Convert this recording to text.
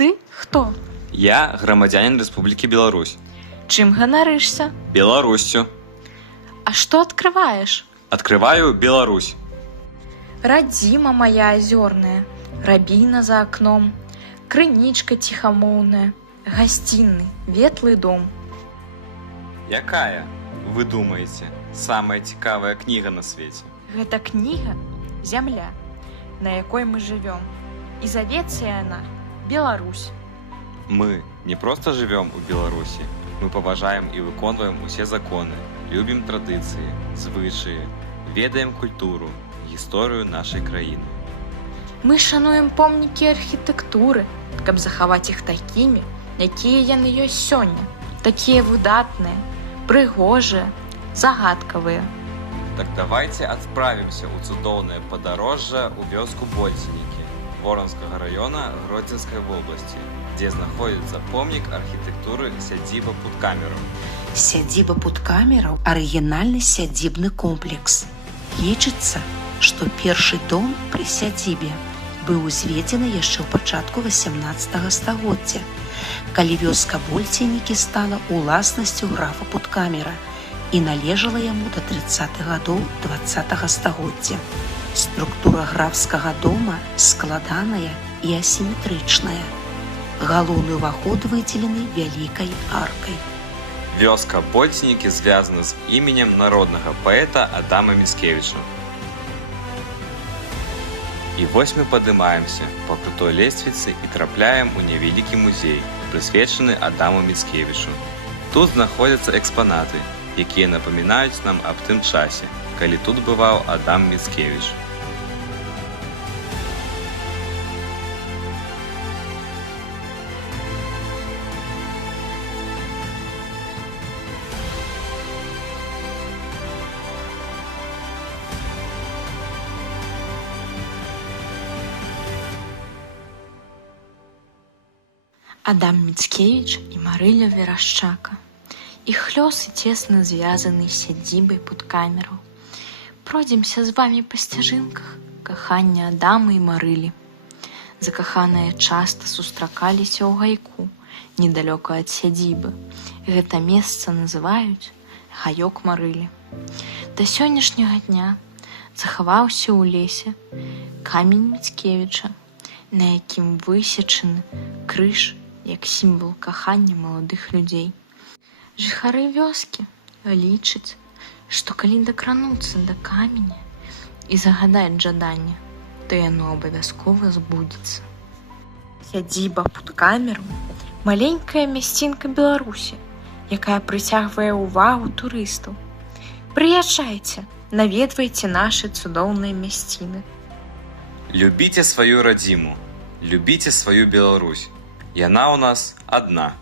ты хто? Я грамадзянин Рэспублікі Беларусь. Чым ганарышся? Беларусью. А што адкрываеш? Открываю Беларусь. Радзіма моя азёрная, рабіна за акном, крынічка ціхамоўная, гасцінны, ветлы дом. Якая, вы думаеце, самая цікавая кніга на свеце? Гэта кніга «Зямля», на якой мы жывём. І завецца яна Беларусь. Мы не просто живем у Беларусі, мы паважаем і выконваем усе законы, любім традыцыі, звычаі, ведаем культуру, гісторыю нашай краіны. Мы шануем помнікі архітэктуры, каб захаваць іх такімі, якія яны ёсць сёння. Такія выдатныя, прыгожыя, загадкавыя. Так давайте адправімся ў цудоўнае падарожжа ў вёску Больцінікі Воронскага района Гродзенскай вобласці, дзе знаходзіцца помнік архітэктуры сядзіба Путкамераў. Сядзіба Путкамераў – арыгінальны сядзібны комплекс. Лічыцца, што першы дом пры сядзібе быў узведзены яшчэ ў пачатку 18 стагоддзя, калі вёска Больцінікі стала ўласнасцю графа Путкамера і належала яму да 30-х гадоў 20 стагоддзя. Структура графскага дома складаная і асіметрычная. Галоўны ўваход выдзелены вялікай аркай. Вёска Больцінікі звязана з іменем народнага паэта Адама Міцкевіча. І вось мы падымаемся па крутой лесвіцы і трапляем у невялікі музей, прысвечаны Адаму Міцкевічу. Тут знаходзяцца экспанаты, якія напамінаюць нам аб тым часе, калі тут бываў Адам Міцкевіч. Адам Міцкевіч і Марыля Верашчака. Іх лёсы цесна звязаны з сядзібай Путкамераў. Пройдземся з вамі па сцяжынках кахання Адама і Марылі. Закаханыя часта сустракаліся ў гайку, недалёка ад сядзібы. Гэта месца называюць гаёк Марылі. Да сённяшняга дня захаваўся ў лесе камень Міцкевіча, на якім высечаны крыж як сімвал кахання маладых людзей. Жыхары вёскі лічаць, што калі дакрануцца да каменя і загадаць жаданне, то яно абавязкова збудзецца. Сядзіба Путкамераў – маленькая мясцінка Беларусі, якая прыцягвае ўвагу турыстаў. Прыязджайце, наведвайце нашы цудоўныя мясціны. Любіце сваю радзіму, любіце сваю Беларусь. Яна ў нас адна.